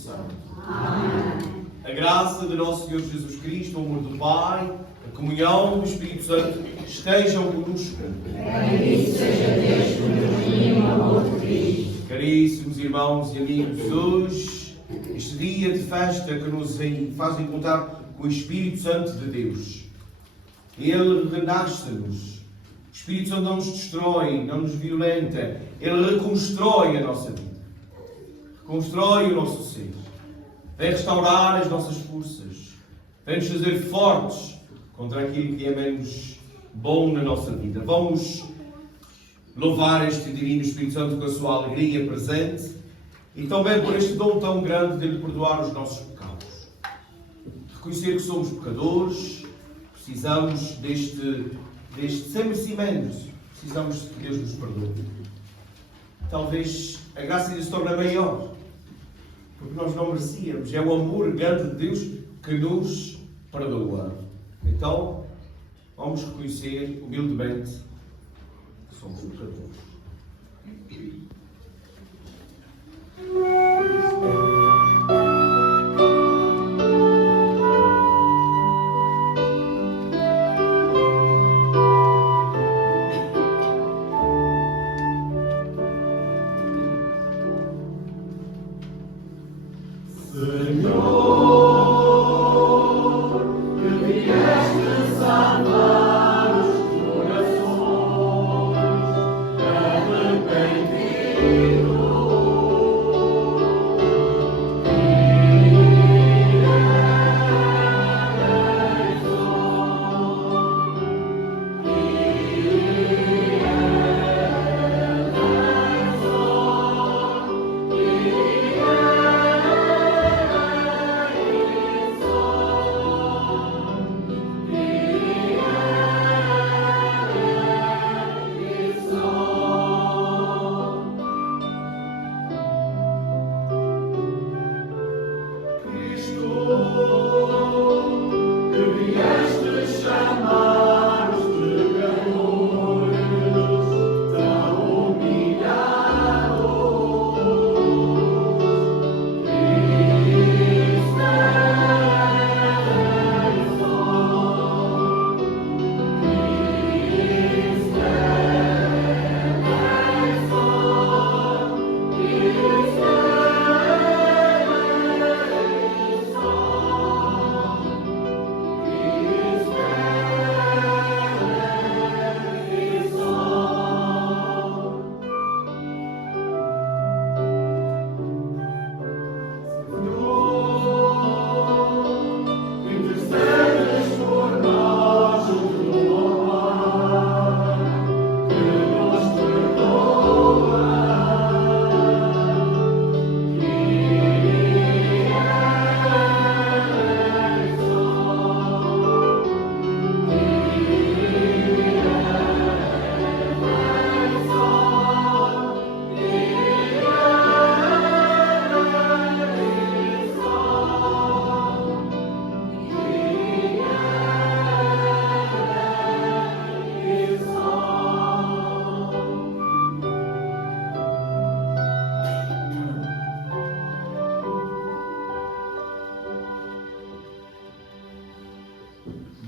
Santo. Amém. A graça de nosso Senhor Jesus Cristo, o amor do Pai, a comunhão do Espírito Santo estejam conosco. Bendito seja Deus que nos une no amor de Cristo. Caríssimos irmãos e amigos, hoje, este dia de festa que nos faz encontrar com o Espírito Santo de Deus. Ele renasce-nos. O Espírito Santo não nos destrói, não nos violenta. Ele reconstrói a nossa vida. Reconstrói o nosso ser. Vem restaurar as nossas forças. Vem nos fazer fortes contra aquilo que é menos bom na nossa vida. Vamos louvar este Divino Espírito Santo com a sua alegria presente e também por este dom tão grande de lhe perdoar os nossos pecados. Reconhecer que somos pecadores, precisamos deste sem merecimento, precisamos que Deus nos perdoe. Talvez a graça ainda se torne maior, porque nós não merecíamos. É o amor grande de Deus que nos perdoa. Então, vamos reconhecer humildemente que somos pecadores.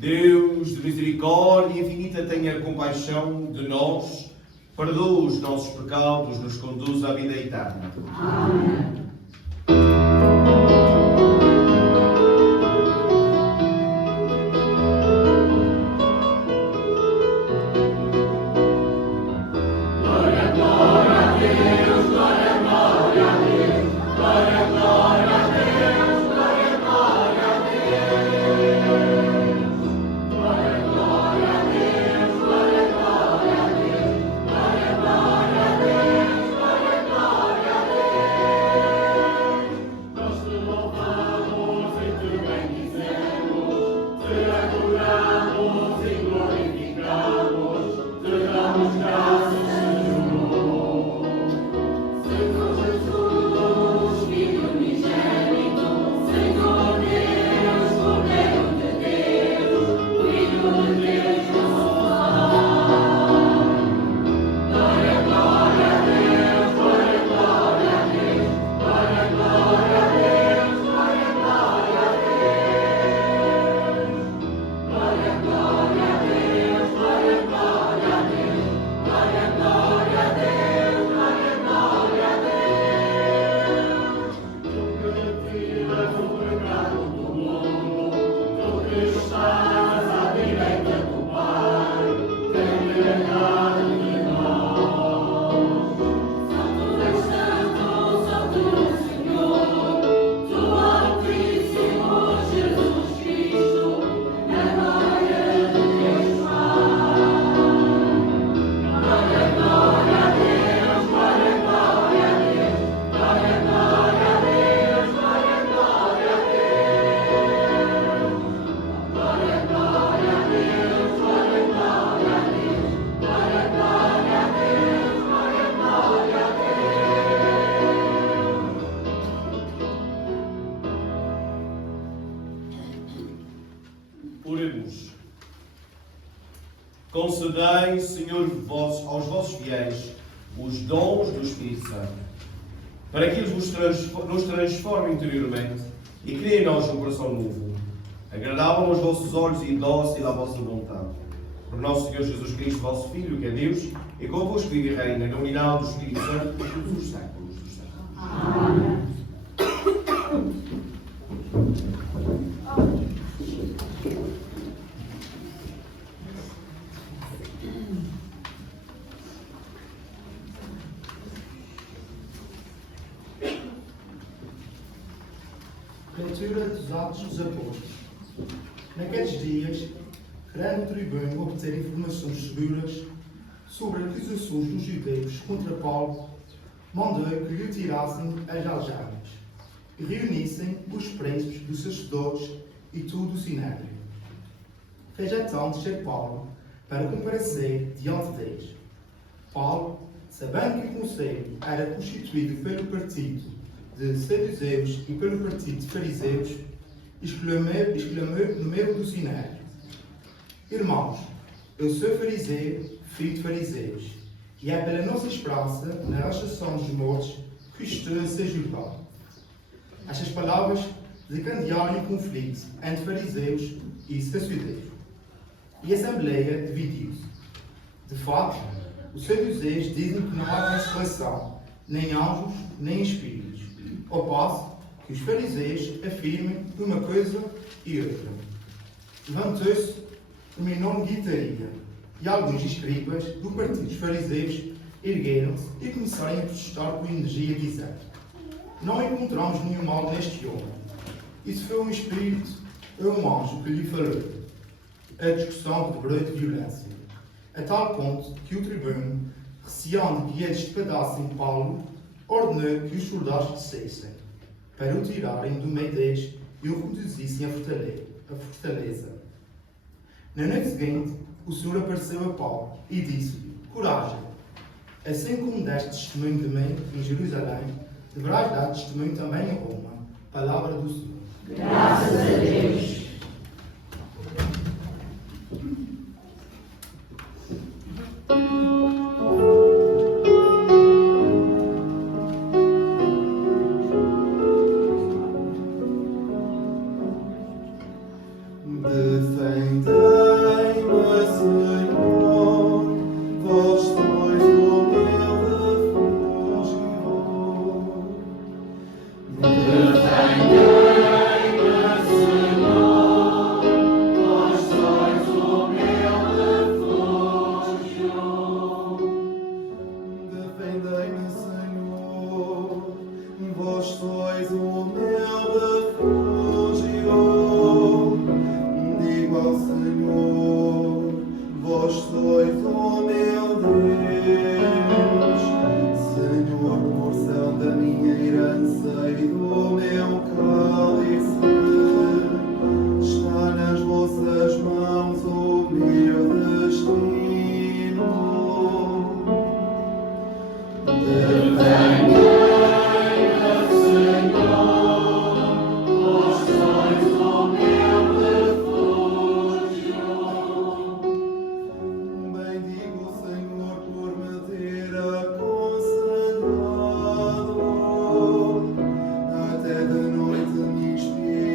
Deus de misericórdia infinita, tenha compaixão de nós, perdoa os nossos pecados, nos conduz à vida eterna. Amém. Oremos. Concedei, Senhor, aos vossos fiéis os dons do Espírito Santo, para que eles nos transformem interiormente e criem em nós um coração novo, agradável aos vossos olhos e dócil à vossa vontade. Por nosso Senhor Jesus Cristo, vosso Filho, que é Deus, e convosco vive e reina na unidade do Espírito Santo por todos os séculos dos séculos. Amém. Leitura dos Atos dos Apóstolos. Naqueles dias, querendo o tribuno obter informações seguras sobre acusações dos judeus contra Paulo, mandou que lhe tirassem as algemas e reunissem os príncipes dos sacerdotes e todo o sinédrio. Fez então descer Paulo para comparecer diante deles. Paulo, sabendo que o conselho era constituído pelo partido de saduceus e pelo partido de fariseus, exclamou no meio do sinédrio: Irmãos, eu sou fariseu, filho de fariseus, e é pela nossa esperança na ressurreição dos mortos que estou a ser julgado. Estas palavras desencadearam um conflito entre fariseus e saduceus, e a Assembleia dividiu-se. De facto, os saduceus dizem que não há ressurreição, nem anjos, nem espíritos, ao passo que os fariseus afirmam uma coisa e outra. Levantou-se uma enorme gritaria, e alguns escribas do partido dos fariseus ergueram-se e começaram a protestar com energia, dizendo: Não encontramos nenhum mal neste homem. Isso foi um espírito ou um anjo que lhe falou. A discussão quebrou de violência, a tal ponto que o tribuno, receando que eles despedaçassem Paulo, ordenou que os soldados descessem, para o tirarem do meio deles e o conduzissem à fortaleza. Na noite seguinte, o Senhor apareceu a Paulo e disse-lhe: Coragem! Assim como deste testemunho de mim em Jerusalém, deverás dar testemunho também em Roma. Palavra do Senhor. Graças a Deus. Até de noite me inspira.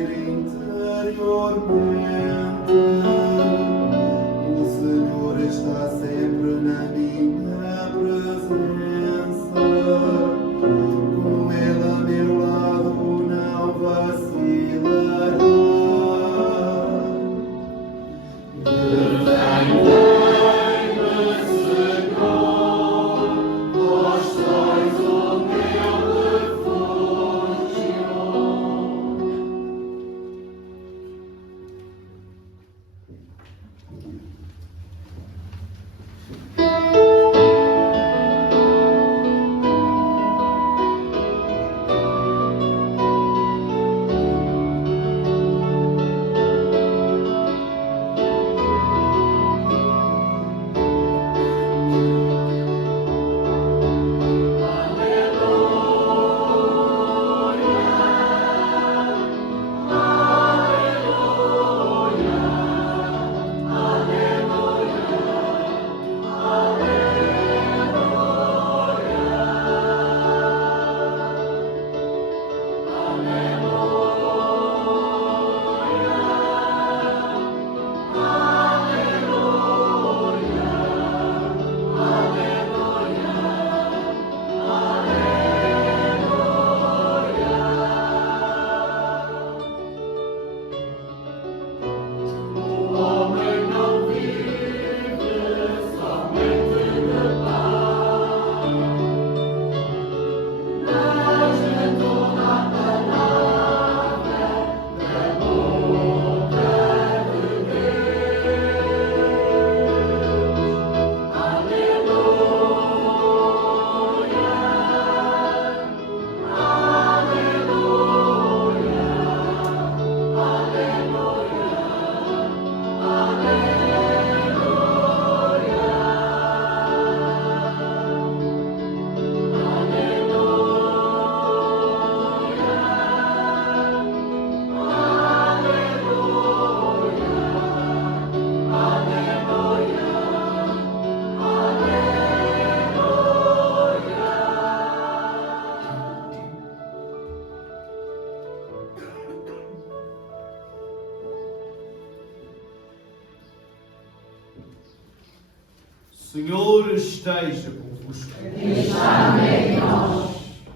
Senhor esteja convosco. Está no meio de nós.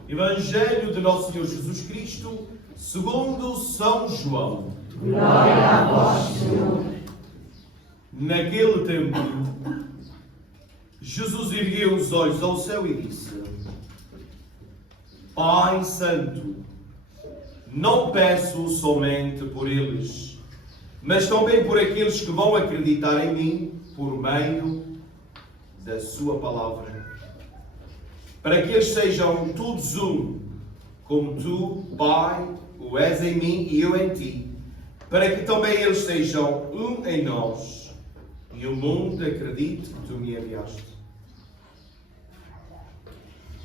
Evangelho de Nosso Senhor Jesus Cristo, segundo São João. Glória a vós, Senhor. Naquele tempo, Jesus ergueu os olhos ao céu e disse: Pai Santo, não peço somente por eles, mas também por aqueles que vão acreditar em mim por meio da sua palavra, para que eles sejam todos um, como tu, Pai, o és em mim e eu em ti, para que também eles sejam um em nós, e o mundo acredite que tu me enviaste.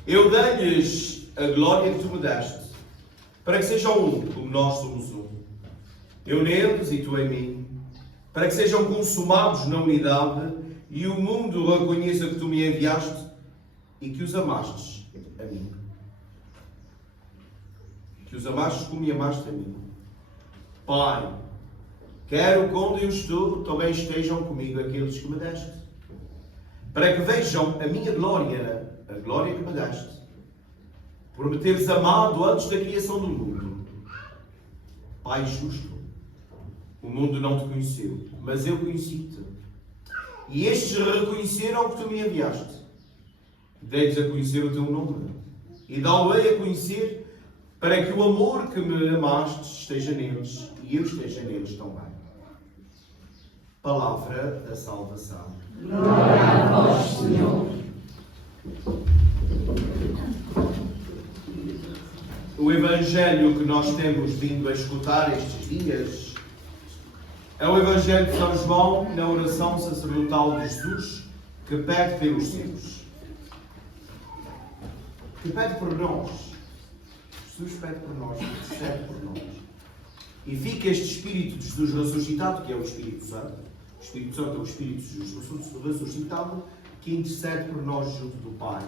Eu dei-lhes a glória que tu me deste, para que sejam um, como nós somos um. Eu neles e tu em mim, para que sejam consumados na unidade e o mundo reconheça que tu me enviaste e que os amastes a mim. Que os amastes como me amaste a mim. Pai, quero que onde eu estou também estejam comigo aqueles que me deste, para que vejam a minha glória, a glória que me deste, por me teres amado antes da criação do mundo. Pai justo, o mundo não te conheceu, mas eu conheci-te. E estes reconheceram que tu me enviaste. Dei-lhes a conhecer o teu nome, e dá-o-ei a conhecer, para que o amor que me amaste esteja neles, e eu esteja neles também. Palavra da salvação. Glória a vós, Senhor. O Evangelho que nós temos vindo a escutar estes dias é o Evangelho de São João, na oração sacerdotal de Jesus, que pede pelos seus. Que pede por nós. Jesus pede por nós, intercede por nós. E fica este Espírito de Jesus ressuscitado, que é o Espírito Santo. O Espírito Santo é o Espírito de Jesus ressuscitado, que intercede por nós junto do Pai.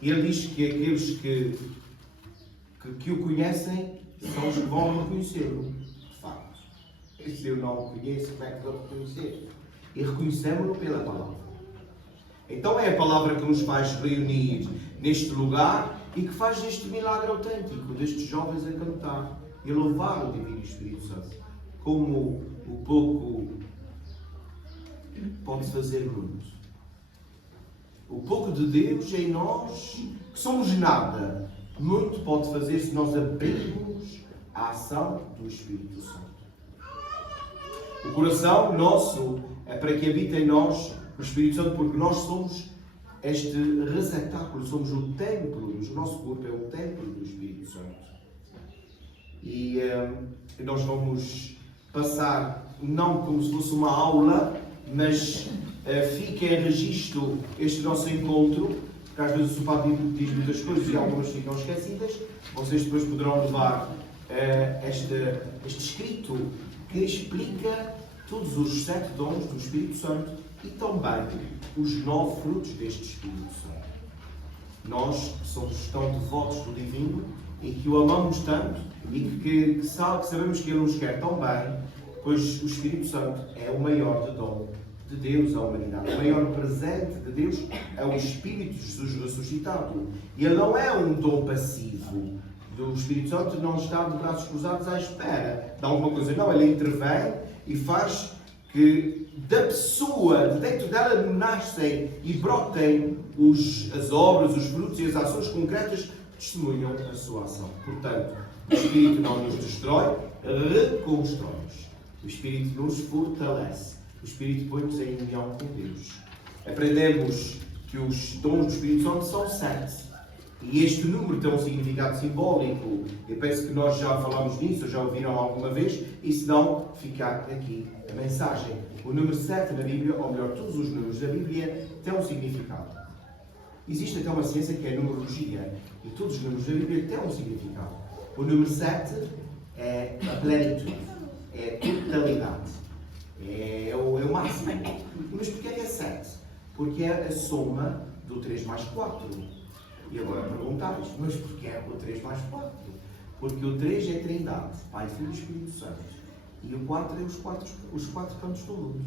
E ele diz que aqueles que o conhecem são os que vão reconhecê-lo. De facto, se eu não o conheço, como é que vou reconhecer? E reconhecemos-lo pela palavra. Então é a palavra que nos faz reunir neste lugar e que faz este milagre autêntico destes jovens a cantar e a louvar o Divino Espírito Santo. Como o pouco pode fazer muito. O pouco de Deus em nós, que somos nada, muito pode fazer se nós abrirmos a ação do Espírito Santo. O coração nosso é para que habite em nós o Espírito Santo, porque nós somos este receptáculo, somos o templo, o nosso corpo é o templo do Espírito Santo. E nós vamos passar, não como se fosse uma aula, mas fica em registro este nosso encontro, porque às vezes o Padre diz muitas coisas e algumas ficam esquecidas. Vocês depois poderão levar este escrito que explica todos os 7 dons do Espírito Santo e também os 9 frutos deste Espírito Santo. Nós que somos tão devotos do Divino e que o amamos tanto e que sabemos que Ele nos quer tão bem, pois o Espírito Santo é o maior dom de Deus à humanidade. O maior presente de Deus é o Espírito de Jesus ressuscitado. E ele não é um dom passivo. O Espírito Santo não está de braços cruzados à espera de alguma coisa. Não, ele intervém e faz que da pessoa, de dentro dela, nascem e brotem as obras, os frutos e as ações concretas que testemunham a sua ação. Portanto, o Espírito não nos destrói, reconstrói-nos. O Espírito nos fortalece. O Espírito põe-nos em união com Deus. Aprendemos que os dons do Espírito Santo são 7. E este número tem um significado simbólico. Eu penso que nós já falamos nisso, já ouviram alguma vez, e se não, fica aqui a mensagem. O número 7 na Bíblia, ou melhor, todos os números da Bíblia, têm um significado. Existe até uma ciência que é a numerologia, e todos os números da Bíblia têm um significado. O número 7 é a plenitude, é a totalidade, é o máximo. Mas porquê é 7? Porque é a soma do 3 mais 4. E agora perguntais, mas porquê é o 3 mais 4? Porque o 3 é a Trindade, Pai, Filho e Espírito Santo. E o 4 é os quatro cantos do mundo.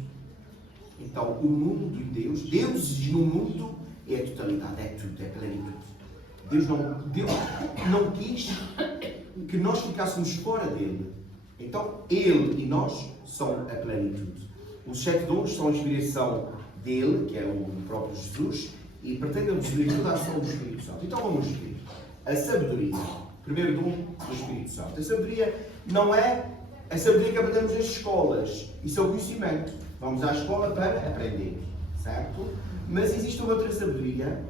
Então, o mundo de Deus, Deus no mundo é a totalidade, é tudo, é plenitude. Deus não quis que nós ficássemos fora dele. Então, ele e nós são a plenitude. Os 7 dons são a inspiração dele, que é o próprio Jesus, e pretendem destruir toda a ação do Espírito Santo. Então, vamos ver. A sabedoria, primeiro dom do Espírito Santo. A sabedoria não é a sabedoria que aprendemos nas escolas. Isso é o conhecimento. Vamos à escola para aprender, certo? Mas existe uma outra sabedoria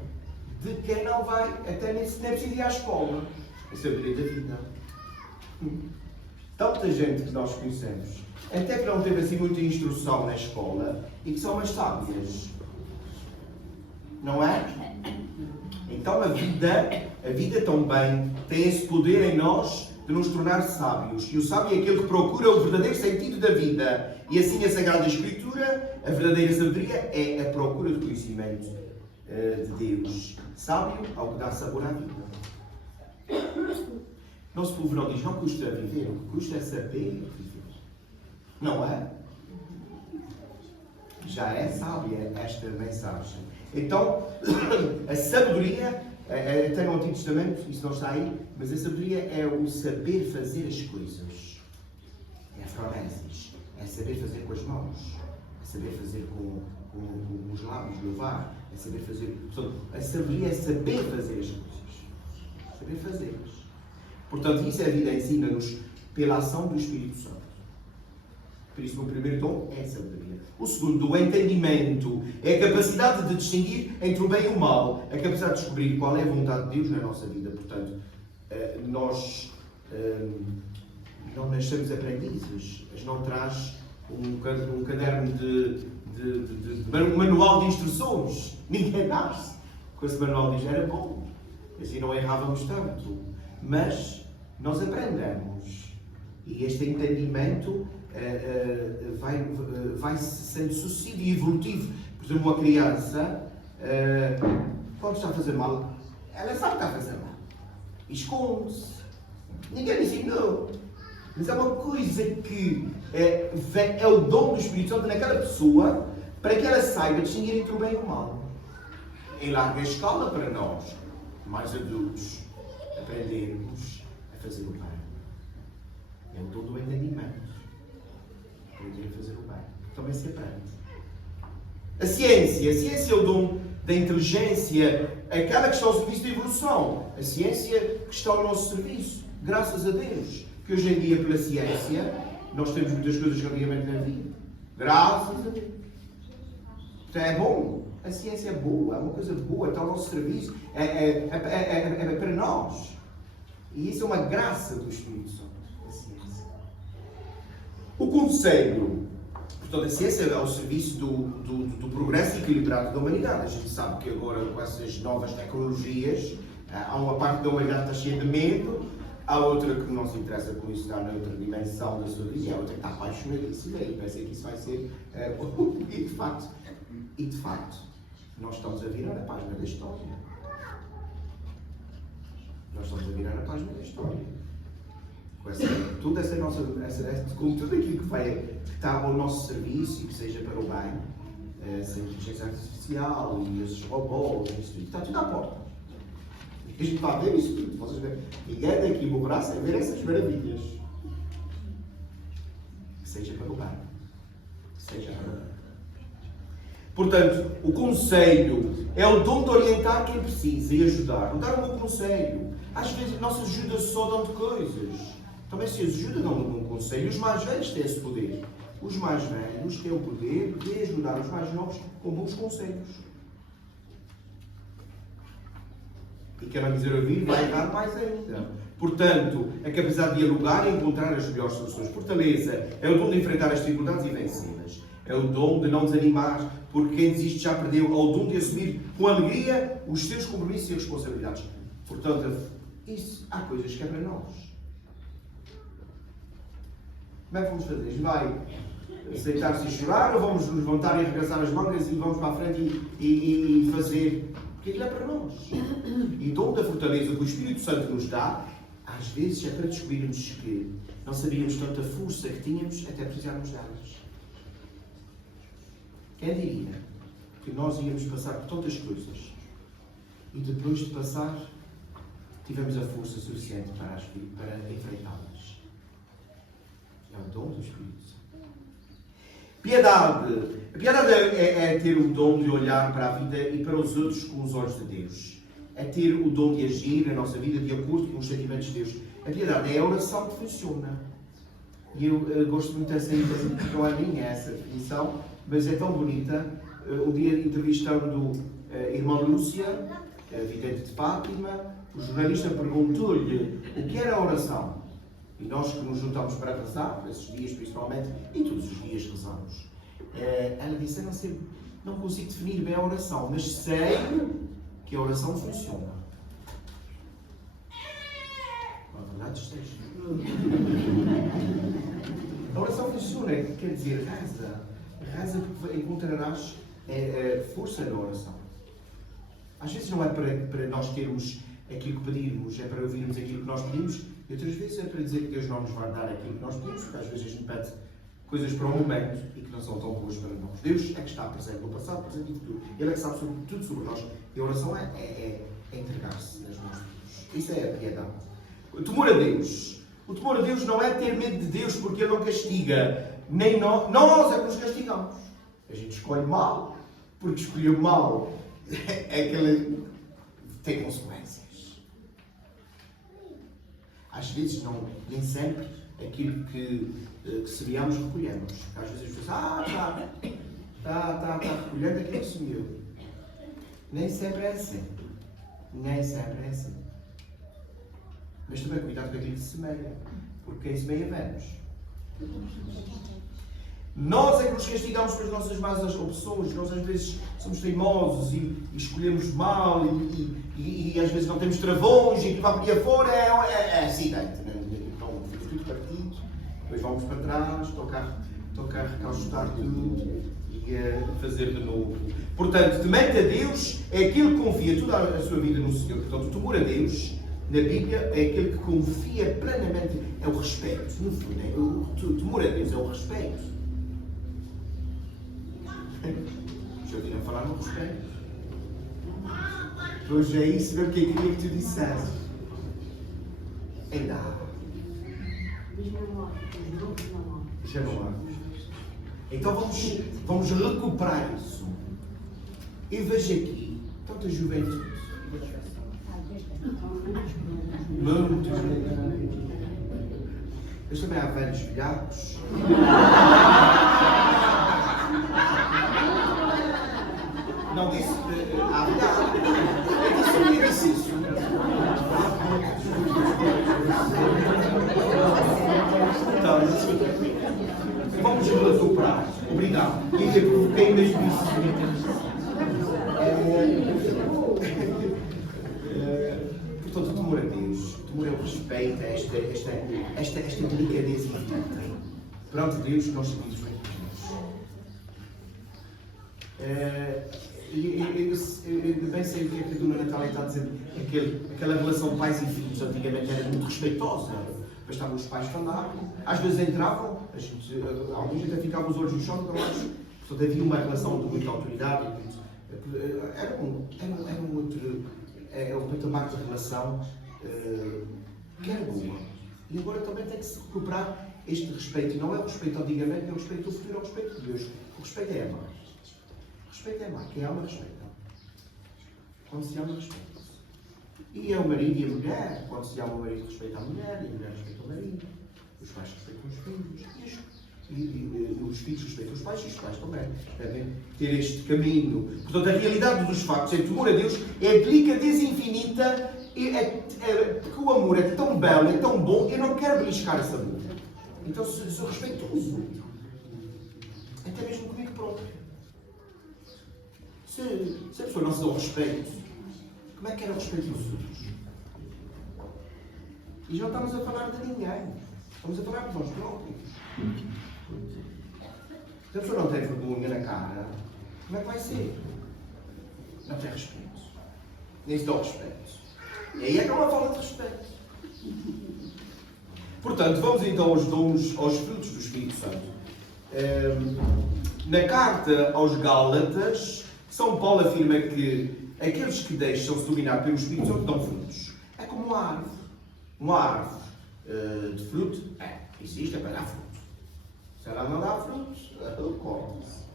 de quem não vai, até nem precisa ir à escola. A sabedoria da vida. Tanta gente que nós conhecemos, até que não teve assim muita instrução na escola, e que são umas sábias. Não é? Então a vida também tem esse poder em nós de nos tornar sábios. E o sábio é aquele que procura o verdadeiro sentido da vida. E assim a Sagrada Escritura, a verdadeira sabedoria, é a procura do conhecimento de Deus. Sábio ao que dá sabor à vida. Nosso povo não diz, não custa viver, o que custa é saber viver. Não é? Já é sábia esta mensagem. Então, a sabedoria, até no Antigo Testamento, isso não está aí, mas a sabedoria é o saber fazer as coisas. É a phronesis. É saber fazer com as mãos. É saber fazer com os lábios, louvar. É saber fazer... Portanto, a sabedoria é saber fazer as coisas. Saber fazê-las. Portanto, isso a vida ensina-nos pela ação do Espírito Santo. Por isso, o primeiro dom é a sabedoria. O segundo, o entendimento, é a capacidade de distinguir entre o bem e o mal, a capacidade de descobrir qual é a vontade de Deus na nossa vida. Portanto, nós não nascemos aprendizes, mas não traz um caderno um manual de instruções. Ninguém nasce com esse manual de era bom, assim não errávamos tanto. Mas nós aprendemos e este entendimento vai sendo sucessivo e evolutivo. Por exemplo, uma criança, quando está a fazer mal, ela sabe que está a fazer mal. E esconde-se. Ninguém lhe ensinou. Mas é uma coisa que é o dom do Espírito Santo naquela pessoa para que ela saiba distinguir entre o bem e o mal. Em larga escala para nós, mais adultos, aprendermos a fazer o bem. É o dom do entendimento. Aprender a fazer o bem. Também se aprende. A ciência é o dom da inteligência, aquela que está ao serviço da evolução. A ciência que está ao nosso serviço. Graças a Deus. Que hoje em dia, pela ciência, nós temos muitas coisas que antigamente não havia. Graças a Deus. Então é bom. A ciência é boa, é uma coisa boa, está ao nosso serviço. É para nós. E isso é uma graça do Espírito Santo. A ciência. O conselho. Portanto, a ciência é ao serviço do progresso equilibrado da humanidade. A gente sabe que agora, com essas novas tecnologias, há uma parte da humanidade que está cheia de medo, há outra que não se interessa com isso, está na outra dimensão da sua vida, e há outra que está apaixonadíssima e pensa que isso vai ser... E de facto, nós estamos a virar a página da história. Nós estamos a virar a página da história. Com tudo aquilo que está ao nosso serviço e que seja para o bem, essa inteligência artificial e esses robôs, isso está tudo à porta. A gente está a ver isso tudo. Vocês veem. Ninguém daqui no braço a ver essas maravilhas. Que seja para o bem. Que seja para o bem. Portanto, o conselho é o dom de orientar quem precisa e ajudar. Não dar um bom conselho. Às vezes, não se ajuda só dando coisas. Também se ajuda dando um bom conselho. Os mais velhos têm esse poder. Os mais velhos têm o poder de ajudar os mais novos com bons conselhos. E quem não quiser ouvir vai dar mais ainda. Portanto, a capacidade de dialogar e encontrar as melhores soluções. Fortaleza é o dom de enfrentar as dificuldades e vencê-las. É o dom de não desanimar, porque quem desiste já perdeu. É o dom de assumir com alegria os seus compromissos e responsabilidades. Portanto, isso, há coisas que é para nós. Como é que vamos fazer? A gente vai aceitar-se e chorar, ou vamos nos levantar e arregaçar as mangas e vamos para a frente e fazer? Porque aquilo é para nós. E o dom da fortaleza que o Espírito Santo nos dá, às vezes é para descobrirmos que não sabíamos tanta força que tínhamos até precisarmos delas. Quem diria que nós íamos passar por tantas coisas e depois de passar tivemos a força suficiente para enfrentá-las? É o dom do Espírito Santo. Piedade. A piedade é ter o dom de olhar para a vida e para os outros com os olhos de Deus. É ter o dom de agir na nossa vida de acordo com os sentimentos de Deus. A piedade é a oração que funciona. E eu gosto muito dessa definição, não é minha essa definição, mas é tão bonita. Um dia entrevistando a irmã Lúcia, a vidente de Fátima, o jornalista perguntou-lhe o que era a oração. E nós que nos juntamos para rezar, esses dias principalmente, e todos os dias rezamos. Ela disse, não consigo definir bem a oração, mas sei que a oração funciona. A verdade esteja. A oração funciona, quer dizer, reza. Reza porque encontrarás força na oração. Às vezes não é para nós termos aquilo que pedimos, é para ouvirmos aquilo que nós pedimos, e outras vezes é para dizer que Deus não nos vai dar aquilo que nós pedimos, porque às vezes a gente pede coisas para um momento e que não são tão boas para nós. Deus é que está presente no passado, presente e futuro. Ele é que sabe tudo sobre nós. E a oração é entregar-se nas mãos de Deus. Isso é a piedade. O temor a Deus. O temor a Deus não é ter medo de Deus porque Ele não castiga. Nem nós é que nos castigamos. A gente escolhe mal, porque escolher mal é que ele tem consequências. Às vezes, nem sempre, aquilo que semeamos, recolhemos. Às vezes as pessoas está recolhendo aquilo que semeou. Nem sempre é assim. Nem sempre é assim. Mas também cuidado com aquilo que se semeia, porque quem semeia vemos. Nós é que nos castigamos pelas nossas más opções. Nós às vezes somos teimosos e escolhemos mal e às vezes não temos travões e que vai por aí afora é acidente. Então, tudo partido, depois vamos para trás, toca a recalchutar tudo e fazer de novo. Portanto, temente a Deus é aquele que confia toda a sua vida no Senhor. Portanto, o temor a Deus, na Bíblia, é aquele que confia plenamente, é o respeito. No fundo, o temor a Deus é o respeito. Já ouviram falar no respeito? Pois é isso mesmo que eu queria que tu dissesse. Ainda há. Já não há. Então vamos recuperar isso. Eu vejo aqui tanta juventude. Muitos. Mas também há velhos velhacos. Não disse há velhacos. Eu disse isso. Então, vamos recuperar. Obrigado. E eu provoquei mesmo isso. Portanto, o temor a Deus, o temor é o respeito, esta delicadeza infinita. Perante Deus, nós seguimos bem eu bem sei o que é que a Dona Natália está a dizer. Aquela relação pais e filhos antigamente era muito respeitosa. Bastavam os pais falar, às vezes entravam, alguns até ficavam os olhos no chão, portanto havia uma relação de muita autoridade. Era um patamar de relação que era boa. E agora também tem que se recuperar este respeito. E não é o respeito antigamente, é o respeito do futuro, é o respeito de Deus. O respeito é amar. O respeito é amar. Quem ama, respeita. Quando se ama, respeita. E é o marido e a mulher. Quando se ama, o marido respeita a mulher e a mulher respeita o marido. Os pais respeitam os filhos. E os filhos respeitam os pais e os pais também devem ter este caminho. Portanto, a realidade dos factos é temor a Deus, é a delicadeza infinita, porque o amor é tão belo, é tão bom, eu não quero beliscar esse amor. Então, sou respeitoso. Até mesmo comigo próprio. Se a pessoa não se dá o respeito, como é que era o respeito dos outros? E não estamos a falar de ninguém. Estamos a falar de nós próprios. Se a pessoa não tem vergonha na cara, como é que vai ser? Não tem respeito. Nem se dá o respeito. E aí é que é uma falta de respeito. Portanto, vamos então aos dons, aos frutos do Espírito Santo. Na carta aos Gálatas, São Paulo afirma que aqueles que deixam-se dominar pelo Espírito Santo dão frutos. É como uma árvore. Uma árvore de fruto, existe para dar frutos. Se ela não dá frutos, corta-se.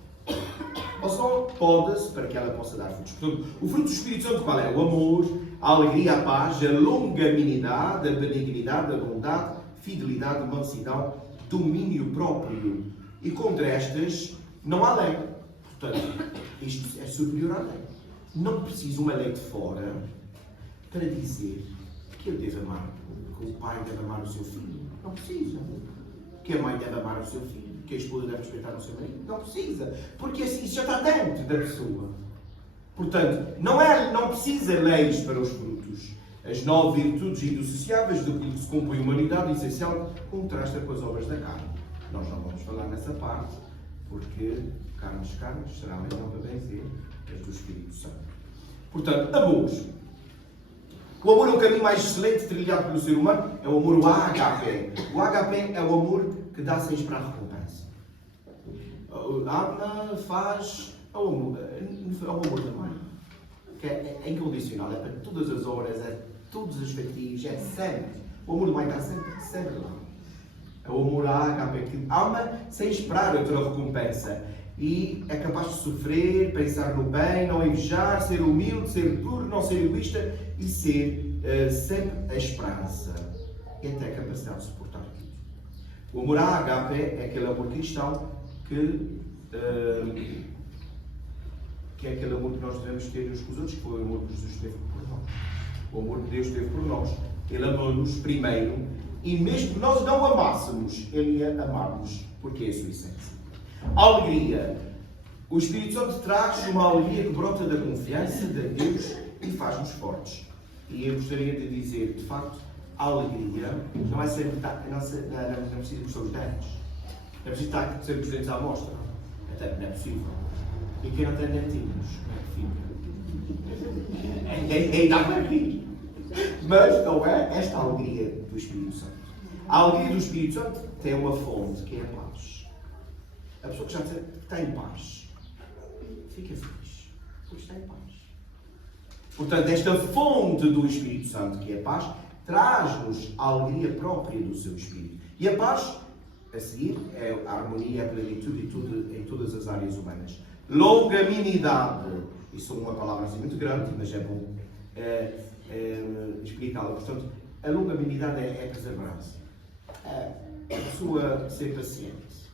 Ou só poda-se para que ela possa dar frutos. Portanto, o fruto do Espírito Santo qual é? O amor, a alegria, a paz, a longanimidade, a benignidade, a bondade, fidelidade, mansidão, domínio próprio. E contra estas não há lei. Portanto, isto é superior à lei. Não precisa uma lei de fora para dizer que eu devo amar, que o pai deve amar o seu filho. Não precisa. Que a mãe deve amar o seu filho. Que a esposa deve respeitar o seu marido. Não precisa. Porque isso já está dentro da pessoa. Portanto, não precisa leis para os frutos. As 9 virtudes indissociáveis do que se compõe a humanidade essencial contrasta com as obras da carne. Nós não vamos falar nessa parte, porque carnes será melhor para benzer as do Espírito Santo. Portanto, amor. O amor é o caminho mais excelente trilhado pelo ser humano, é o amor, o agape. O agape é o amor que dá sem esperar recompensa. Ama, faz, é o amor da mãe. Que é incondicional, é para todas as horas, é todos os fatios, é sempre. O amor da mãe está sempre lá. É o amor agape que ama sem esperar outra recompensa. E é capaz de sofrer, pensar no bem, não invejar, ser humilde, ser puro, não ser egoísta e ser sempre a esperança. E até a capacidade de suportar tudo. O amor agape é aquele amor cristão que é aquele amor que nós devemos ter uns com os outros, que foi o amor que Jesus teve por nós. O amor que Deus teve por nós. Ele amou-nos primeiro e mesmo que nós não amássemos, Ele ia amar-nos, porque é a sua essência. A alegria. O Espírito Santo traz uma alegria que brota da confiança de Deus e faz-nos fortes. E eu gostaria de dizer, de facto, a alegria não é sempre não precisa de seus dentes. Não é preciso estar sempre presentes à amostra. Até não é possível. E quem não tem dentinhos, como é que fica? Ainda há para rir. Mas não é esta a alegria do Espírito Santo. A alegria do Espírito Santo tem uma fonte, que é a paz. A pessoa que já está em paz, fica feliz, porque está em paz. Portanto, esta fonte do Espírito Santo, que é a paz, traz-nos a alegria própria do seu Espírito. E a paz, a seguir, é a harmonia, a plenitude em todas as áreas humanas. Longanimidade. Isso é uma palavra assim muito grande, mas é bom explicá-la. Portanto, a longanimidade é perseverança. É a pessoa ser paciente,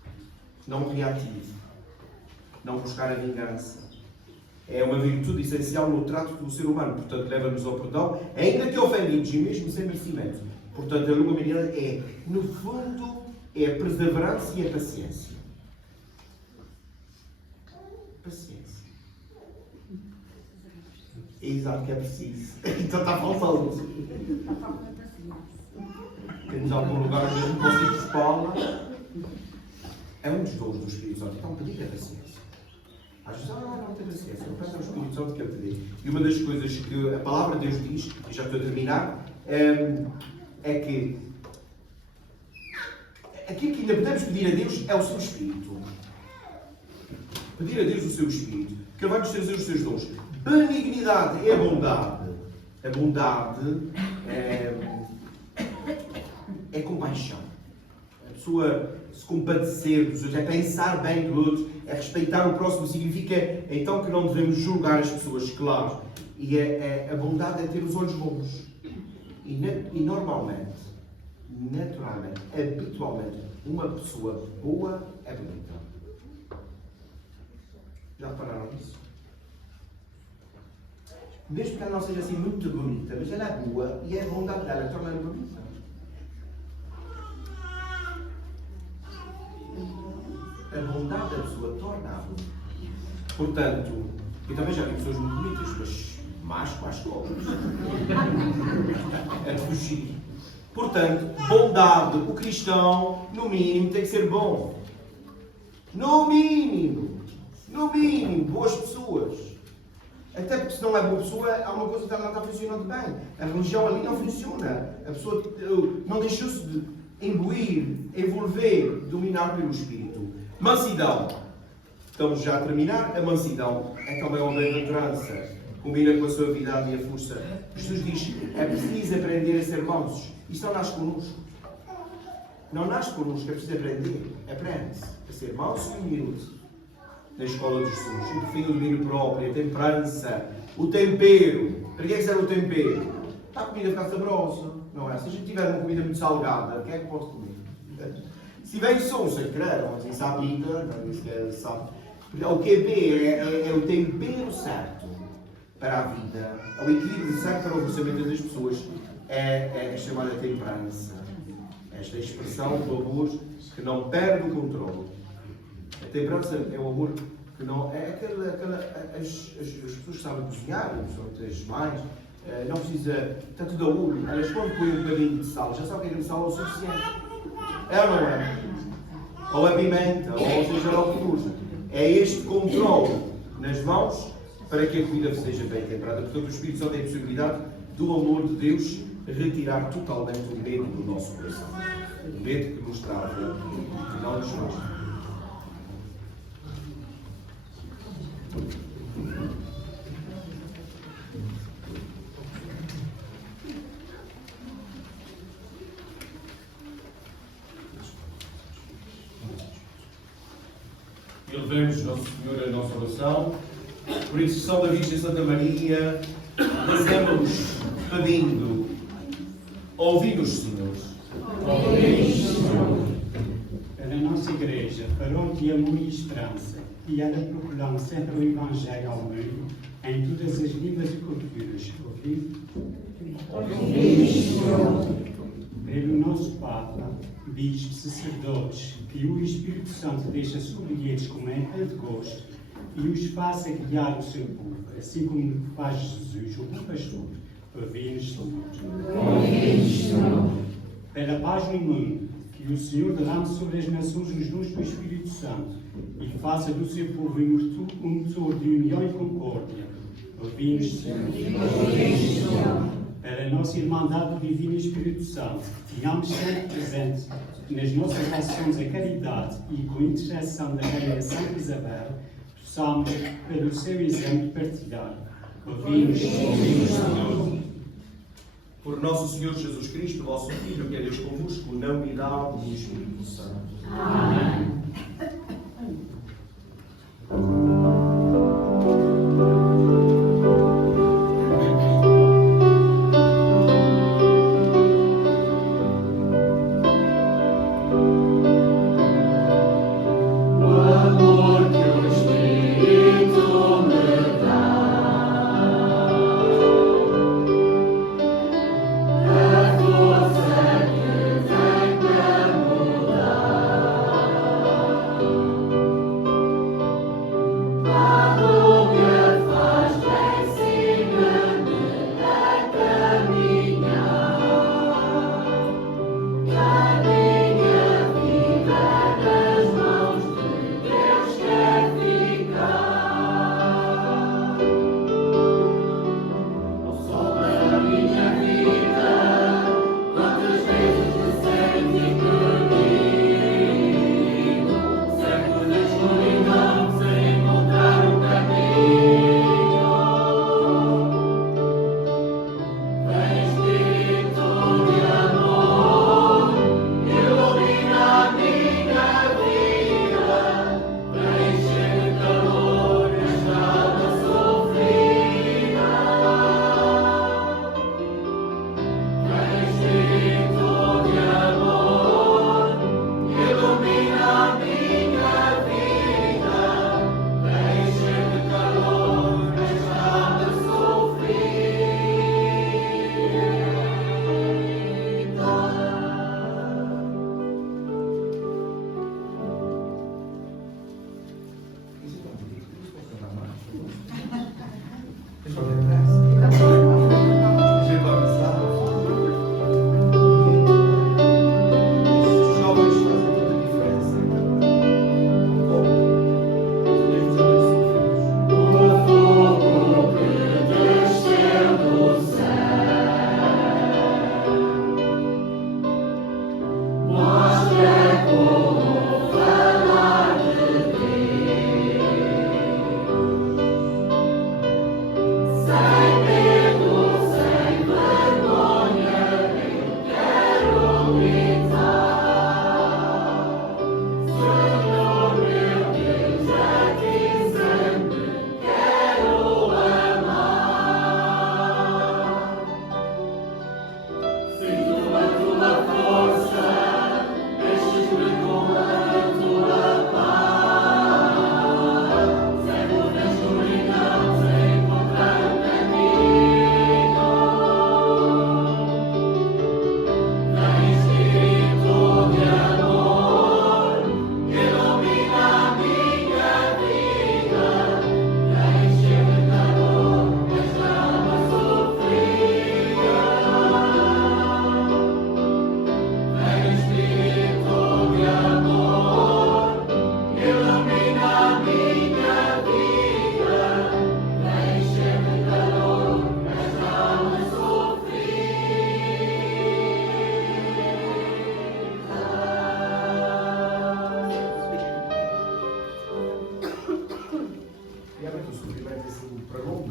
não reativo, não buscar a vingança. É uma virtude essencial no trato do ser humano. Portanto, leva-nos ao perdão, ainda que ofendidos e mesmo sem merecimento. Portanto, a longanimidade é, no fundo, é a perseverança e a paciência. Paciência. É exato que é preciso. Então está faltando. Temos algum lugar mesmo que consigo escola. É um dos dons do Espírito Santo. Então, pedir a paciência. Às vezes, não tem paciência. Eu peço ao Espírito Santo que ele te dê. E uma das coisas que a palavra de Deus diz, e já estou a terminar, é que aquilo que ainda podemos pedir a Deus é o seu Espírito. Pedir a Deus o seu Espírito, que Ele vai nos trazer os seus dons. Benignidade é a bondade. A bondade é compaixão. A pessoa se compadecer dos outros, é pensar bem do outro, é respeitar o próximo. Significa então que não devemos julgar as pessoas, claro. E a bondade é ter os olhos bons. E normalmente, naturalmente, habitualmente, uma pessoa boa é bonita. Já repararam nisso? Mesmo que ela não seja assim muito bonita, mas ela é boa e a bondade dela torna-a bonita. A bondade da pessoa torna-a bonita. Portanto, eu também já vi pessoas muito bonitas, mas más com as cobras. A fugir. Portanto, bondade. O cristão, no mínimo, tem que ser bom. No mínimo. No mínimo, boas pessoas. Até porque se não é boa pessoa, há uma coisa que não está funcionando bem. A religião ali não funciona. A pessoa não deixou-se de imbuir, envolver, dominar pelo Espírito. Mansidão. Estamos já a terminar. A mansidão é também uma bem-aventurança. Combina com a suavidade e a força. Jesus diz, é preciso aprender a ser mansos. Isto não nasce connosco. Não nasce connosco, é preciso aprender. Aprende-se a ser manso e humilde. Na escola de Jesus. E por fim o domínio próprio, a temperança, o tempero. Para que é que serve o tempero? Está a comida a ficar saborosa, não é? Se a gente tiver uma comida muito salgada, o que é que pode comer? Se vem sonsa, creio, assim, sapita, não é? Sabe. O QB é o tempero certo para a vida. O equilíbrio certo para o funcionamento das pessoas é a chamada temperança. Esta expressão do amor que não perde o controle. A temperança é o amor que não... É as pessoas que sabem cozinhar, as mães, não precisa... Está tudo a olho. Elas quando põem um bocadinho de sal, já sabem que aquele sal é o suficiente. É ou não é? Ou a pimenta, ou seja lá o que for. É este controle nas mãos para que a comida seja bem temperada. Portanto, o Espírito Santo tem a possibilidade do amor de Deus retirar totalmente o medo do nosso coração. O medo que nos trava, que não nos mostra. E levemos Nosso Senhor a nossa oração. Por intercessão da Virgem Santa Maria, rezemos pedindo: ouvi-nos, Senhor. Ouvi-nos, Senhor. Para a nossa Igreja, farol de amor e esperança, que ela proclama sempre o Evangelho ao mundo, em todas as línguas e culturas. Ouvi-nos, Senhor. Pelo nosso Papa, bispos, sacerdotes, que o Espírito Santo deixa sobre eles como em Pentecoste e os faça guiar o seu povo, assim como faz Jesus, o bom pastor. Ouvi-nos, Senhor. Ouvi-nos, Senhor. Pela paz no mundo, que o Senhor derrame sobre as nações os dons do Espírito Santo e faça do seu povo um motor de união e concórdia. Ouvi-nos, Senhor. Ouvi-nos, Senhor. Para a nossa Irmandade do Divino Espírito Santo, tenhamos sempre presente nas nossas ações a caridade e com intercessão da Rainha Santa Isabel, possamos, pelo seu exemplo, partilhar. Ouvi-nos, Senhor. Por nosso Senhor Jesus Cristo, vosso Filho, que é Deus convosco, na unidade do Espírito Santo. Amém.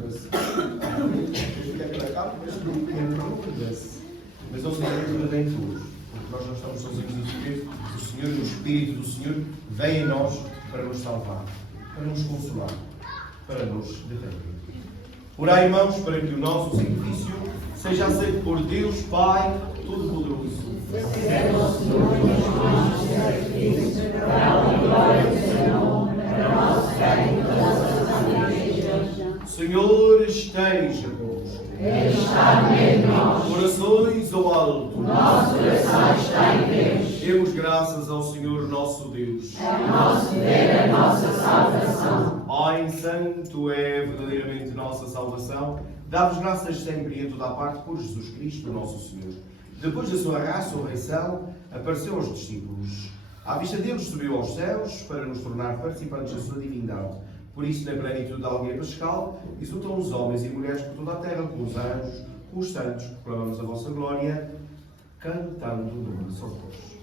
muda-se. Fica pela capa, mas muda-se. Mas é o Senhor Redentor, porque nós não estamos sozinhos no Espírito. O Senhor e o Espírito do Senhor vem em nós para nos salvar, para nos consolar, para nos defender. Orai, irmãos, para que o nosso sacrifício seja aceito por Deus Pai Todo-Poderoso. Receba o Senhor nos nossos sacrifícios, para a glória do seu nome, para o nosso bem e toda a santa Igreja. O Senhor esteja convosco. Ele está no meio de nós. Corações ao alto. O nosso coração está em Deus. Demos graças ao Senhor nosso Deus. É o nosso dever, a nossa salvação. Pai Santo é verdadeiramente nossa salvação. Dá-vos graças sempre e em toda a parte por Jesus Cristo, nosso Senhor. Depois da sua ressurreição, apareceu aos discípulos. À vista deles, subiu aos céus para nos tornar participantes da sua divindade. Por isso, na plenitude da alegria pascal, exultam os homens e mulheres por toda a terra, com os anjos, com os santos, proclamamos a vossa glória, cantando no socorro.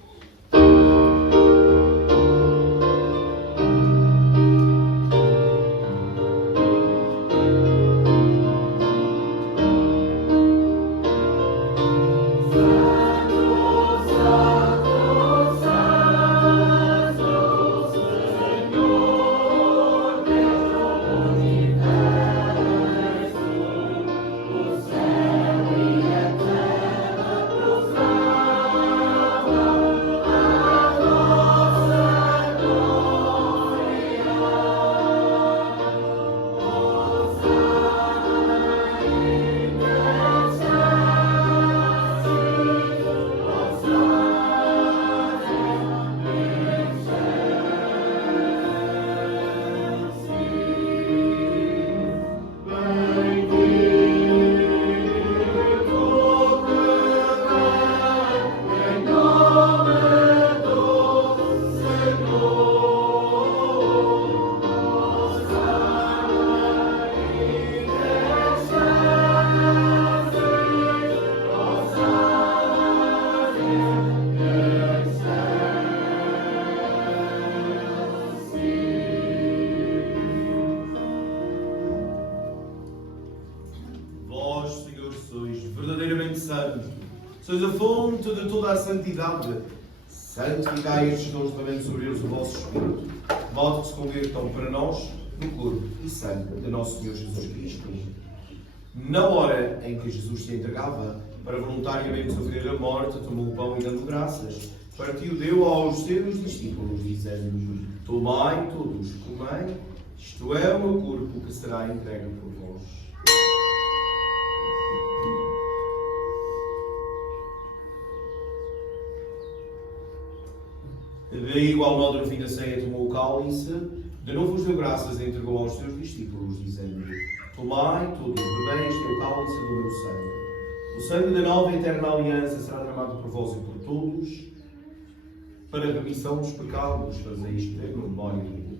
Sois a fonte de toda a santidade. Santificai estes dons, também sobre eles o vosso Espírito, de modo que se convertam para nós no corpo e sangue de nosso Senhor Jesus Cristo. Na hora em que Jesus se entregava para voluntariamente sofrer a morte, tomou o pão e, dando graças, partiu, deu aos seus discípulos, dizendo: tomai todos, comei, isto é o meu corpo que será entregue por vós. De igual modo, no fim da ceia, tomou o cálice, de novo vos deu graças e entregou aos seus discípulos, dizendo: tomai todos, bebei, este é o cálice do meu sangue. O sangue da nova e eterna aliança será derramado por vós e por todos, para a remissão dos pecados. Fazei isto em memória de mim.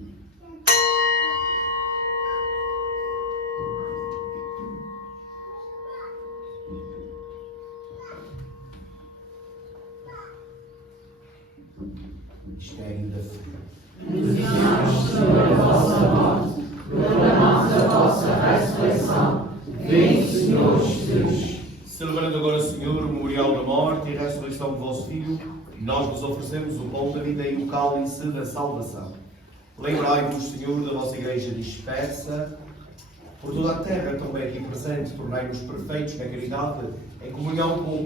Mistério da fé. Anunciamos, Senhor, a vossa morte, proclamamos a vossa ressurreição. Vem, Senhor Jesus. Celebrando agora, Senhor, o memorial da morte e a ressurreição do vosso Filho, nós vos oferecemos o pão da vida e o cálice da salvação. Lembrai-vos, Senhor, da vossa Igreja dispersa por toda a terra, também aqui presente. Tornai-nos perfeitos na caridade, em comunhão com o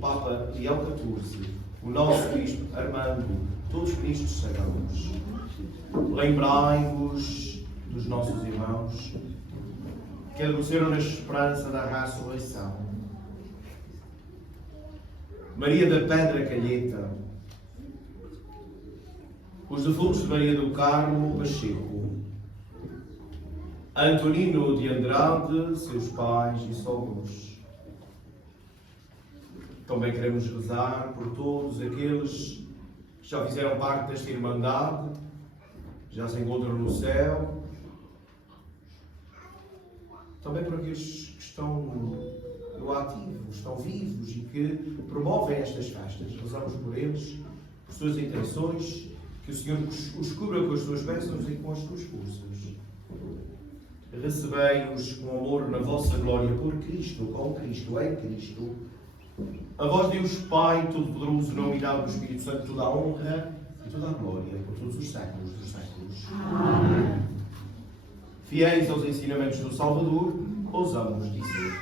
Papa Leão XIV, o nosso Bispo Armando, todos os ministros sagrados. Lembrai-vos dos nossos irmãos que adormeceram na esperança da ressurreição. Maria da Pedra Calheta, os defuntos de Maria do Carmo Pacheco, Antonino de Andrade, seus pais e sogros. Também queremos rezar por todos aqueles que já fizeram parte desta Irmandade, já se encontram no céu. Também por aqueles que estão no ativo, estão vivos e que promovem estas festas. Rezamos por eles, por suas intenções, que o Senhor os cubra com as suas bênçãos e com as suas forças. recebei-os com amor na vossa glória por Cristo, com Cristo, em Cristo. A vós, Deus Pai, Todo-Poderoso, na unidade do Espírito Santo, toda a honra e toda a glória por todos os séculos dos séculos. Amém. Fiéis aos ensinamentos do Salvador, ousamos dizer: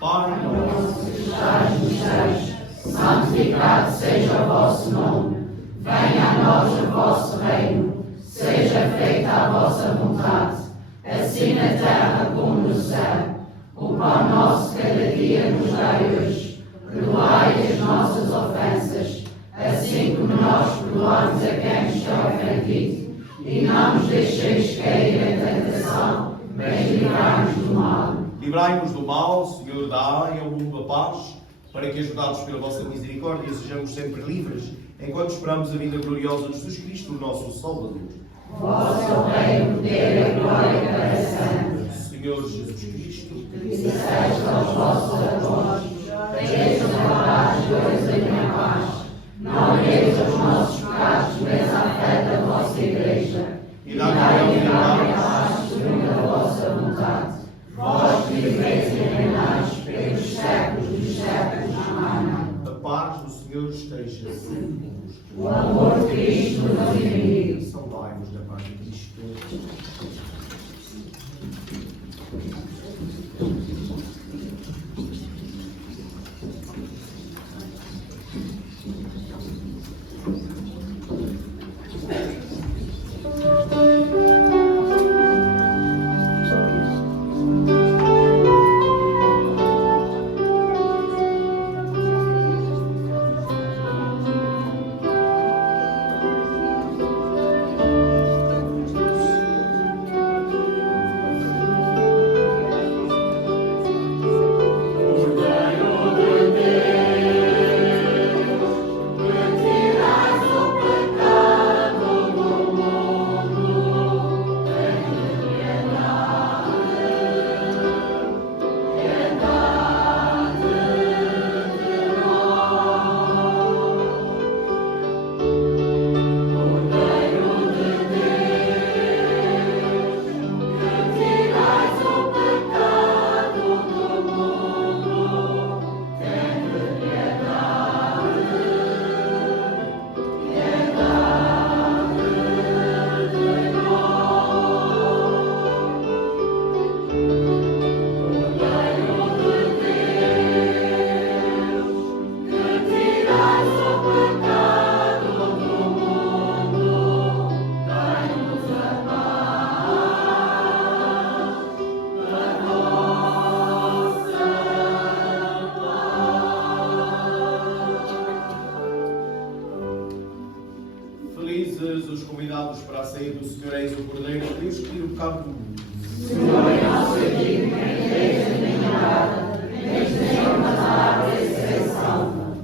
Pai nosso, Que estais nos céus, santificado seja o vosso nome. Venha a nós o vosso reino. Seja feita a vossa vontade, assim na terra como no céu. O pão nosso cada dia nos dai hoje. Perdoai as nossas ofensas, assim como nós perdoamos a quem nos tem ofendido. E não nos deixeis cair em tentação, mas livrai-nos do mal. livrai-nos do mal, Senhor, dai ao mundo a paz, para que, ajudados pela vossa misericórdia, sejamos sempre livres, enquanto esperamos a vinda gloriosa de Jesus Cristo, o nosso Salvador. Vosso reino, poder e glória para sempre. Senhor Jesus Cristo, Disseste aos vossos apóstolos: deixem guardar as coisas da minha paz. Não olheis os nossos pecados, mas a fé da vossa Igreja. e E dai-lhe dai-lhe a a paz. paz segundo a vossa vontade. Vós que viveis e reinais pelos séculos dos séculos. Amém. A paz do Senhor esteja sempre convosco. O amor de Cristo nos divide. Saudai-nos da paz de Cristo. Felizes os convidados para a ceia do Senhor, eis o Cordeiro de Deus que tira o pecado do mundo. Senhor, em nosso digno, nem igreja nem nada, nem Senhor, mas a árvore e ser salva.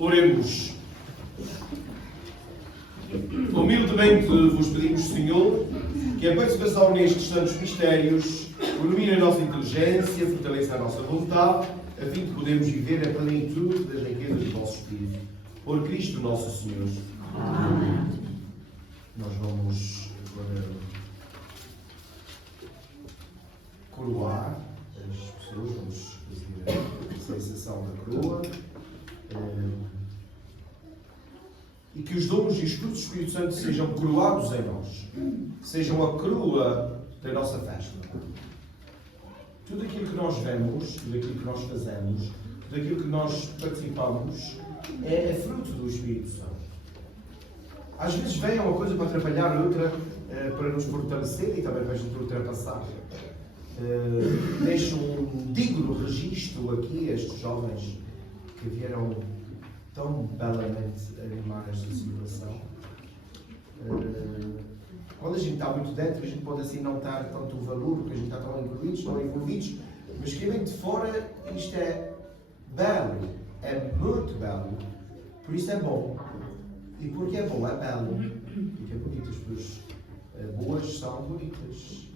Oremos. Ó Também vos pedimos, Senhor, que a participação nestes santos mistérios ilumine a nossa inteligência, fortaleça a nossa vontade, a fim de podermos viver a plenitude das riquezas do vosso Espírito. Por Cristo nosso Senhor. Amém. Nós vamos agora coroar as pessoas, vamos fazer a sensação da coroa. E que os dons e os frutos do Espírito Santo sejam coroados em nós, sejam a coroa da nossa festa. Tudo aquilo que nós vemos, tudo aquilo que nós fazemos, tudo aquilo que nós participamos é fruto do Espírito Santo. Às vezes vem uma coisa para atrapalhar a outra, para nos fortalecer e também para nos ultrapassar. Deixo um digno registro aqui a estes jovens que vieram tão belamente animar esta situação. Quando a gente está muito dentro, a gente pode assim não dar tanto valor, porque a gente está tão incluídos, tão envolvidos, mas que vem de fora, isto é belo, é muito belo, por isso é bom. E porque é bom, é belo, porque é bonito, as pessoas boas são bonitas.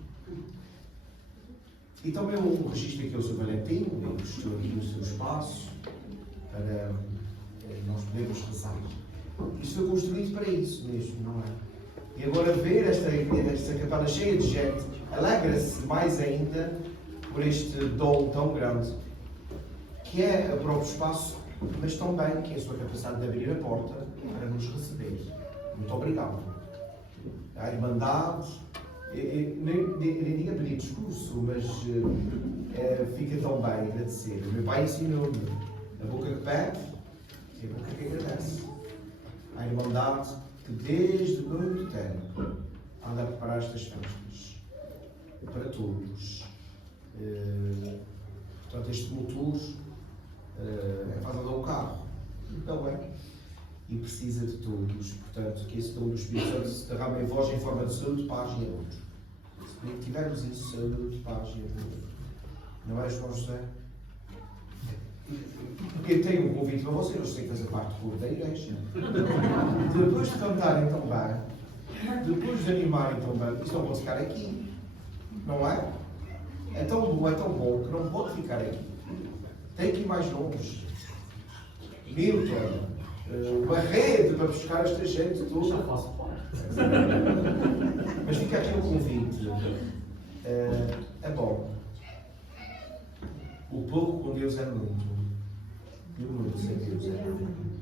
E também o registro aqui ao Sr. Valentim, eu estou aqui no seu espaço, para nós podemos rezar. Isto foi construído para isso mesmo, não é? E agora ver esta campana cheia de gente, alegra-se mais ainda por este dom tão grande, que é o próprio espaço, mas também que é a sua capacidade de abrir a porta para nos receber. Muito obrigado. A Irmandade, nem diga pedir discurso, mas fica tão bem agradecer. O meu pai ensinou-me, a boca que pede, é a boca que agradece. A Irmandade que desde muito tempo anda a preparar estas festas para todos. Portanto, este motor é para andar o carro, não é? E precisa de todos. Portanto, que esse dom do Espírito Santo se derrame em vós em forma de saúde, paz e amor. Se tivermos isso, saúde, paz e amor. Não é, João José? Porque eu tenho um convite para vocês, eles têm que fazer parte do povo da igreja. Depois de cantarem tão bem, depois de animarem tão bem, isto não pode ficar aqui. Não é? É tão bom que não pode ficar aqui. Tem que ir mais longe. Milton, uma rede para buscar esta gente toda. Já faço parte. Mas fica aqui o convite. É bom. O pouco com Deus é muito. E o muito sem Deus é muito.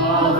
Ave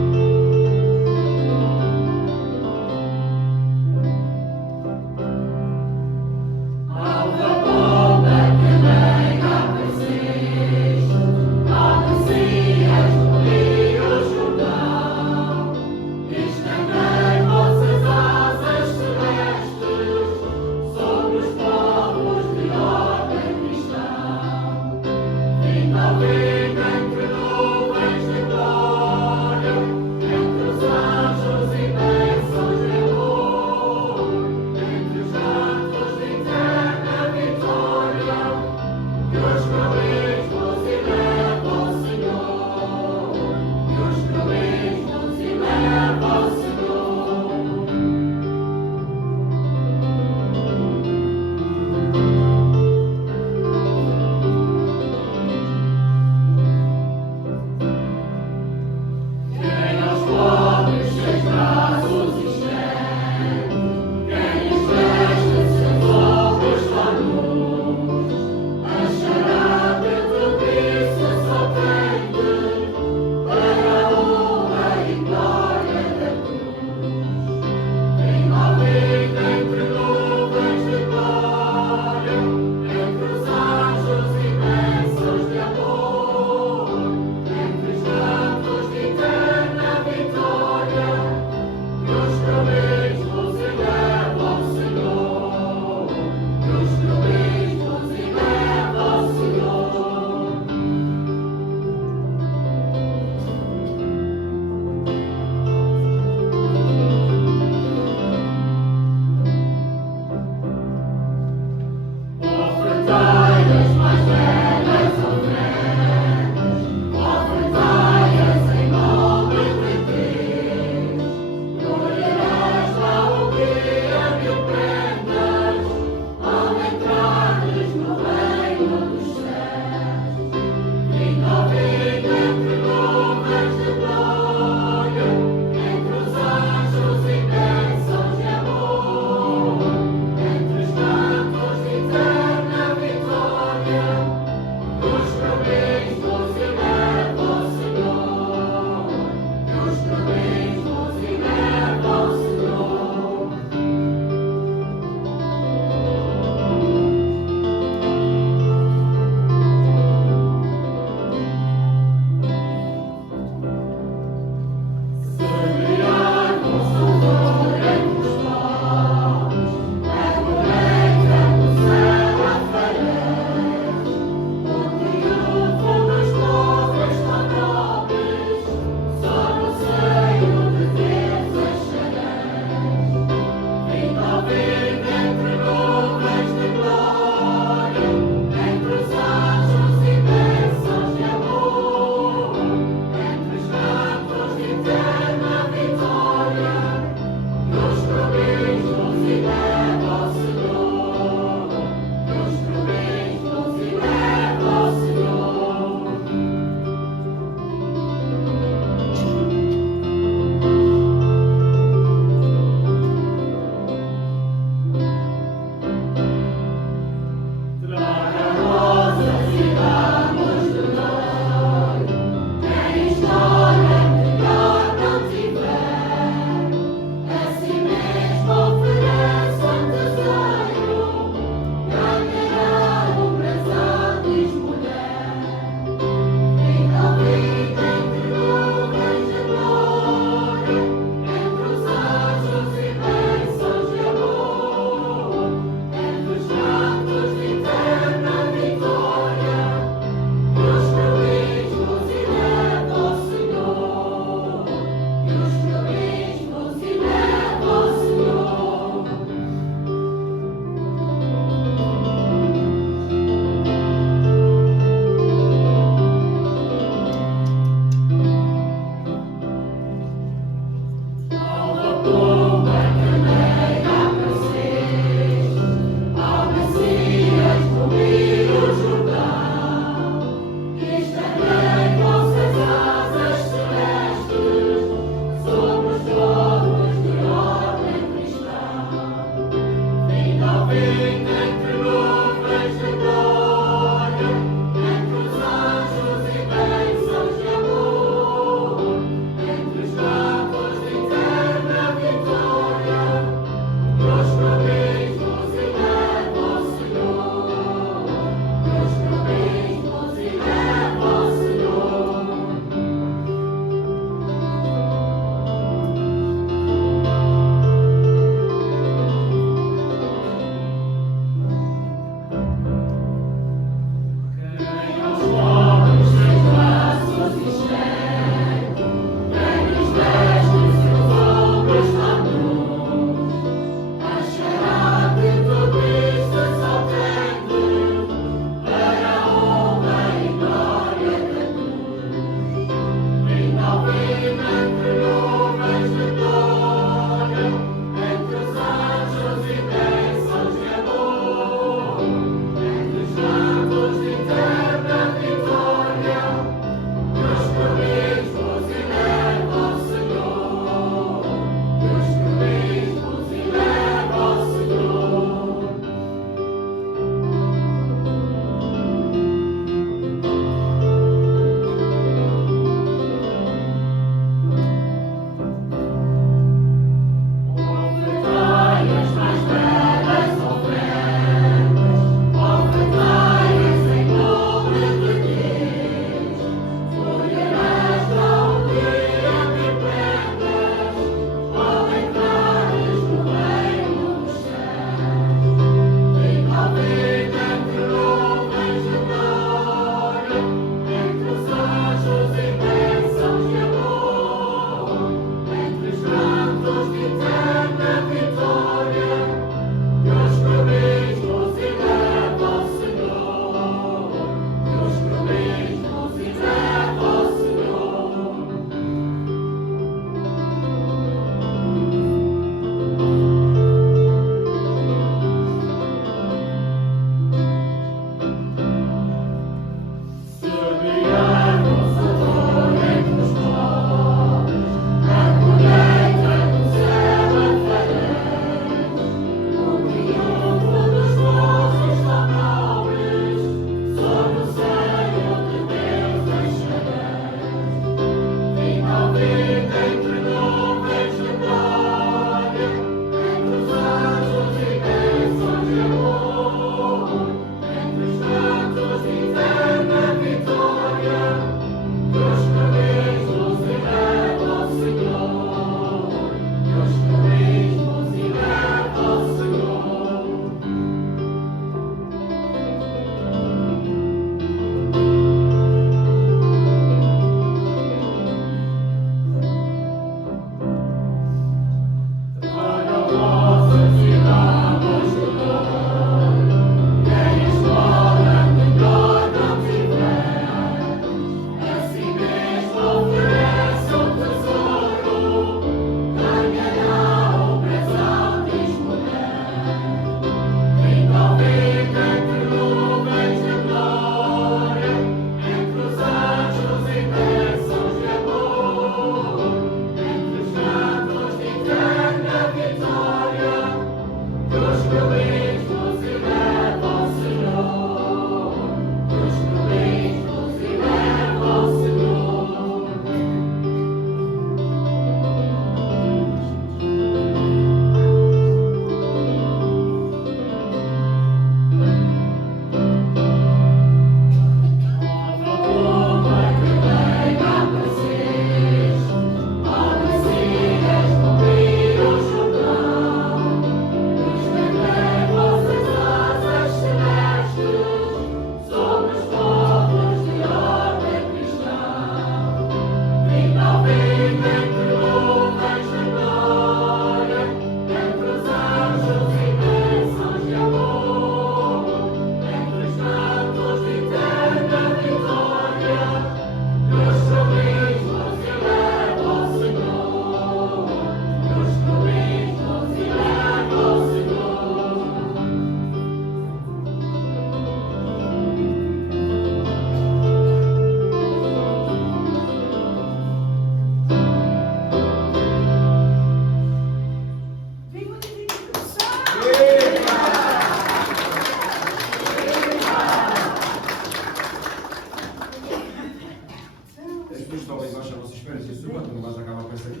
Espera, se isso não vais acabar com essa aqui.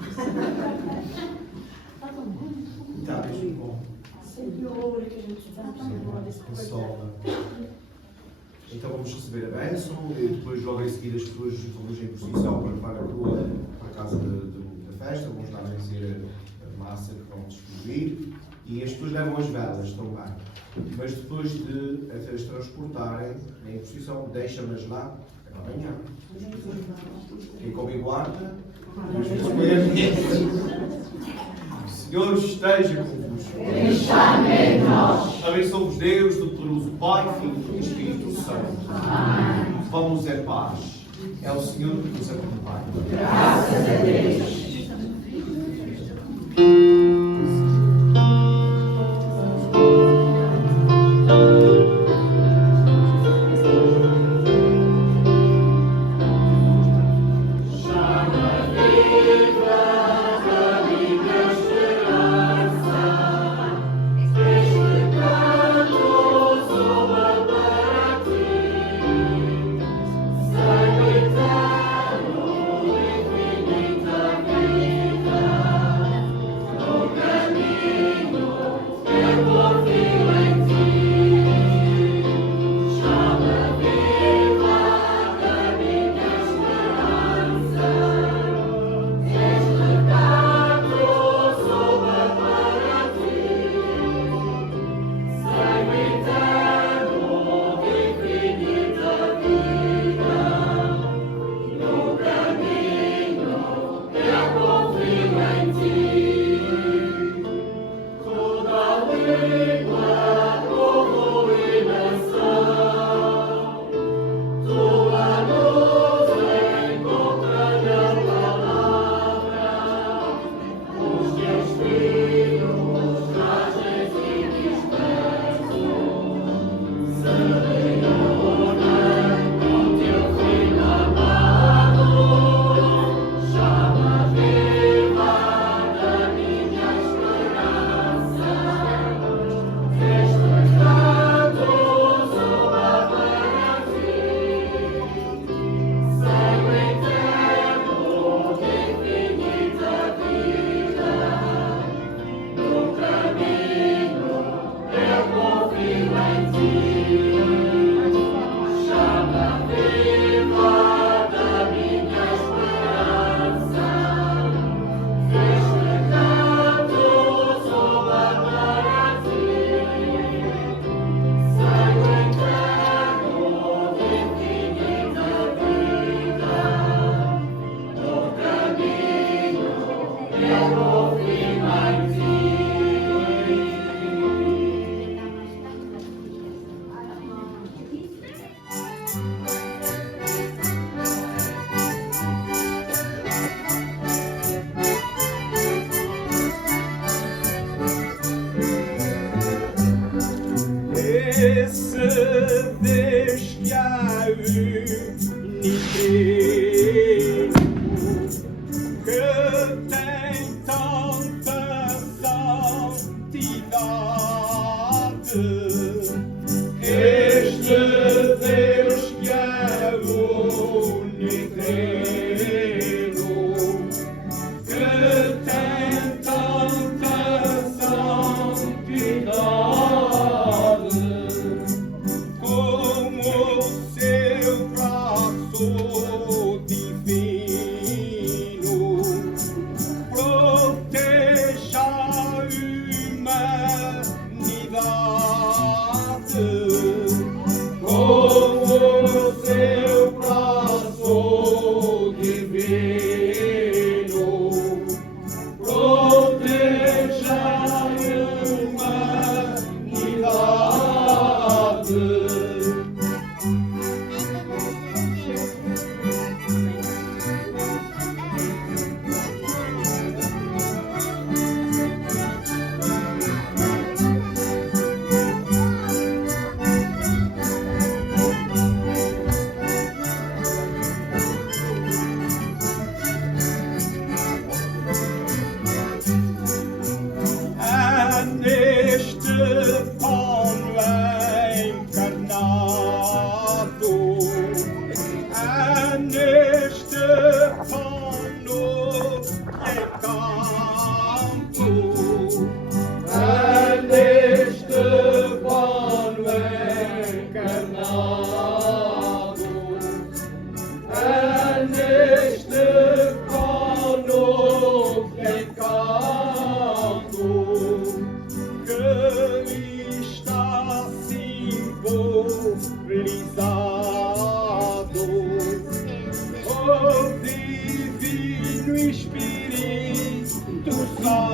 Tá, mesmo bom. Consola. Então vamos receber a bênção e depois logo em seguida as pessoas introduzem por posição para a tua para a casa da festa, vamos dar a vencer a massa que vão distribuir e as pessoas levam as velas também. Mas depois de as transportarem em posição, deixa-nas lá até amanhã. Quem come guarda, Deus o Senhor esteja convosco. Abençoe-vos Deus, Todo-Poderoso, Pai, Filho e Espírito Santo. Amém. Vamos em paz. É o Senhor que nos acompanha. Graças a Deus. Com o seu braço divino. Espírito Santo.